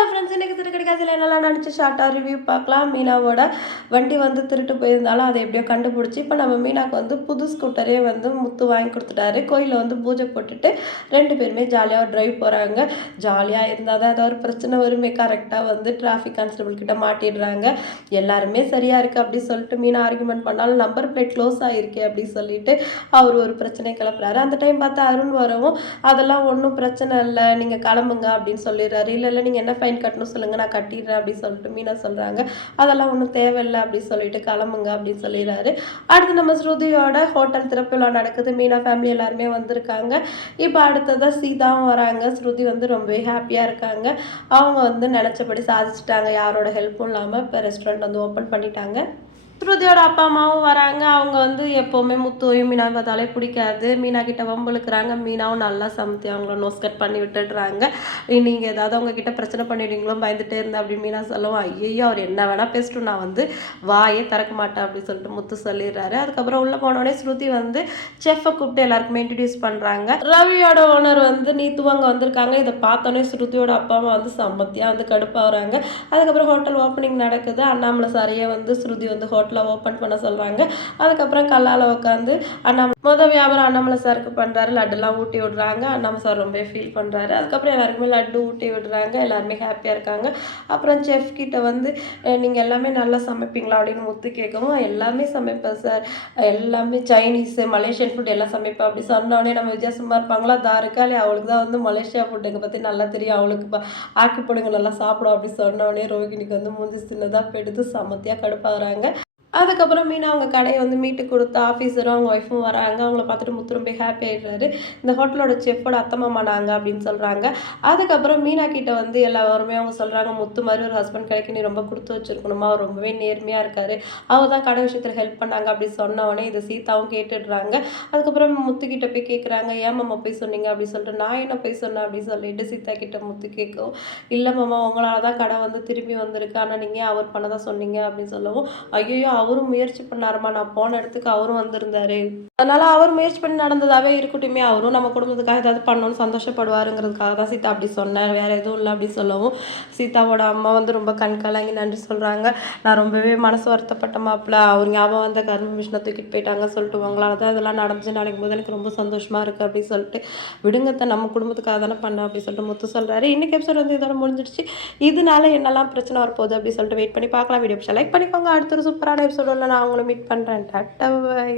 Hello friends, இன்றைக்கி திருக்கடிக்காசில் என்னெல்லாம் நினச்சி ஷார்ட்டாக ரிவ்யூ பார்க்கலாம். மீனாவோட வண்டி வந்து திருட்டு போயிருந்தாலும் அதை எப்படியோ கண்டுபிடிச்சி இப்போ நம்ம மீனாவுக்கு வந்து புது ஸ்கூட்டரே வந்து முத்து வாங்கி கொடுத்துட்டாரு. கோயிலில் வந்து பூஜை போட்டுட்டு 2 பேருமே ஜாலியாக ட்ரைவ் போகிறாங்க. ஜாலியாக இருந்தால் தான் ஏதாவது ஒரு பிரச்சனை வருமே, கரெக்டாக வந்து டிராஃபிக் கான்ஸ்டபிள் கிட்ட மாட்டிடுறாங்க. எல்லாருமே சரியாக இருக்குது அப்படி சொல்லிட்டு மீனா ஆர்குமெண்ட் பண்ணாலும் நம்பர் பிளேட் க்ளோஸ் ஆகிருக்கே அப்படின்னு சொல்லிட்டு அவர் ஒரு பிரச்சனை கிளப்புறாரு. அந்த டைம் பார்த்து அருண் வரவும் அதெல்லாம் ஒன்றும் பிரச்சனை இல்லை, நீங்கள் கிளம்புங்க அப்படின்னு சொல்லிடுறாரு. இல்லை நீங்கள் என்ன ஃபைன் கட்டணும் சொல்லுங்கள், நான் கட்டிடுறேன் அப்படின்னு சொல்லிட்டு மீனா சொல்கிறாங்க. அதெல்லாம் ஒன்றும் தேவையில்லை அப்படின்னு சொல்லிட்டு கிளம்புங்க அப்படின்னு சொல்லிடுறாரு. அடுத்து நம்ம ஸ்ருதியோட ஹோட்டல் திறப்பு விழா நடக்குது. மீனா ஃபேமிலி எல்லாருமே வந்திருக்காங்க. இப்போ அடுத்ததாக சீதாவும் வராங்க. ஸ்ருதி வந்து ரொம்பவே ஹாப்பியாக இருக்காங்க. அவங்க வந்து நினச்சபடி சாதிச்சிட்டாங்க, யாரோட ஹெல்ப்பும் இல்லாமல். இப்போ ரெஸ்டாரண்ட் வந்து ஓப்பன் பண்ணிட்டாங்க. ஸ்ருதியோட அப்பா அம்மாவும் வராங்க. அவங்க வந்து எப்போவுமே முத்துவையும் மீனா பார்த்தாலே பிடிக்காது. மீனா கிட்ட வம்புழுக்கிறாங்க. மீனாவும் நல்லா சமைத்து அவங்கள நோஸ் கட் பண்ணி விட்டுடுறாங்க. நீங்கள் ஏதாவது அவங்க கிட்ட பிரச்சனை பண்ணிடுவீங்களோ பயந்துட்டே இருந்தேன் அப்படின்னு மீனா சொல்லுவோம். ஐயோ அவர் என்ன வேணால் பேசிட்டு நான் வந்து வாயே திறக்க மாட்டேன் அப்படின்னு சொல்லிட்டு முத்து சொல்லிடுறாரு. அதுக்கப்புறம் உள்ளே போனோடனே ஸ்ருதி வந்து செஃப்பை கூப்பிட்டு எல்லாருக்குமே இன்ட்ரடியூஸ் பண்ணுறாங்க. ரவியோட ஓனர் வந்து நீத்து அங்கே வந்திருக்காங்க. இதை பார்த்தோன்னே ஸ்ருதியோட அப்பா அம்மா வந்து சம்மத்தியாக வந்து கடுப்பாகிறாங்க. அதுக்கப்புறம் ஹோட்டல் ஓப்பனிங் நடக்குது. அண்ணாமலை சாரியை வந்து ஸ்ருதி வந்து ஓப்பன் பண்ண சொல்கிறாங்க. அதுக்கப்புறம் கல்லால் உட்காந்து மொதல் வியாபாரம் அண்ணாமலை சாருக்கு பண்ணுறாரு. லட்டுலாம் ஊட்டி விடுறாங்க. அண்ணாமலை சார் ரொம்ப ஃபீல் பண்ணுறாரு. அதுக்கப்புறம் எல்லாருக்குமே லட்டு ஊட்டி விடுறாங்க. எல்லாருமே ஹாப்பியாக இருக்காங்க. அப்புறம் செஃப் கிட்ட வந்து நீங்கள் எல்லாமே நல்லா சமைப்பீங்களா அப்படின்னு முத்து கேட்கவும், எல்லாமே சமைப்பேன் சார், எல்லாமே சைனீஸு மலேசியன் ஃபுட் எல்லாம் சமைப்பேன் அப்படி சொன்னோடனே நம்ம வித்தியாசமாக இருப்பாங்களா, தாருக்காளி அவளுக்கு தான் வந்து மலேசியா ஃபுட்டுங்க பற்றி நல்லா தெரியும், அவளுக்கு ஆக்கி போடுங்க நல்லா சாப்பிடும் அப்படி சொன்னோடனே ரோகிணிக்கு வந்து முந்தி சின்னதாக போயிடுது. சமத்தியாக கடுப்பாகிறாங்க. அதுக்கப்புறம் மீனா அவங்க கடையை வந்து மீட்டு கொடுத்து ஆஃபீஸரும் அவங்க ஒய்ஃபும் வராங்க. அவங்கள பார்த்துட்டு முத்து ரொம்ப ஹாப்பி ஆகிடுறாரு. இந்த ஹோட்டலோட செஃப்போட அத்தை மாமா நாங்கள் அப்படின்னு சொல்கிறாங்க. அதுக்கப்புறம் மீனா கிட்ட வந்து எல்லாருமே அவங்க சொல்கிறாங்க, முத்து மாதிரி ஒரு ஹஸ்பண்ட் கிடைக்க நீ ரொம்ப கொடுத்து வச்சுருக்கணுமா, அவர் ரொம்பவே நேர்மையாக இருக்காரு, அவர் தான் கடை விஷயத்தில் ஹெல்ப் பண்ணாங்க அப்படி சொன்னோடனே இதை சீதாவும் கேட்டுடுறாங்க. அதுக்கப்புறம் முத்துக்கிட்ட போய் கேட்குறாங்க, ஏன் மாமா போய் சொன்னீங்க அப்படின்னு சொல்லிட்டு. நான் என்ன போய் சொன்னேன் அப்படின்னு சொல்லிட்டு சீதா கிட்ட முத்து கேட்கவும், இல்லை மாமா உங்களால் தான் கடை வந்து திரும்பி வந்திருக்கு, ஆனால் நீங்கள் அவர் பண்ண தான் சொன்னீங்க அப்படின்னு சொல்லவும், ஐயோ அவரும் முயற்சி பண்ணாருமா, நான் போன இடத்துக்கு அவரும் வந்திருந்தாரு, அதனால அவர் முயற்சி பண்ணி நடந்ததாவே இருக்கட்டுமே, அவரும் நம்ம குடும்பத்துக்காக ஏதாவது பண்ணணும்னு சந்தோஷப்படுவாருங்கிறதுக்காக தான் சீதா அப்படி சொன்னேன், வேற எதுவும் இல்லை அப்படின்னு சொல்லவும் சீதாவோட அம்மா வந்து ரொம்ப கண்கலங்கி நன்றி சொல்றாங்க. நான் ரொம்பவே மனசு வருத்தப்பட்ட மாப்பிள்ள, அவர் ஞாபகம் வந்த கர்ம மிஷினை தூக்கிட்டு போயிட்டாங்க சொல்லிட்டு உங்களால தான் இதெல்லாம் நடந்துச்சு நினைக்கும் போது எனக்கு ரொம்ப சந்தோஷமா இருக்கு அப்படின்னு சொல்லிட்டு, விடுங்கத்தை நம்ம குடும்பத்துக்காக தானே பண்ண அப்படின்னு சொல்லிட்டு முத்து சொல்றாரு. இன்னைக்கு எபிசோட் வந்து இதோட முடிஞ்சிடுச்சு. இதனால என்னெல்லாம் பிரச்சனை வரப்போகுது அப்படின்னு சொல்லிட்டு வெயிட் பண்ணி பார்க்கலாம். வீடியோ லைக் பண்ணிக்கோங்க. அடுத்த ஒரு சூப்பரான எபிசோட நான் உங்களை மீட் பண்ணுறேன். Tata by.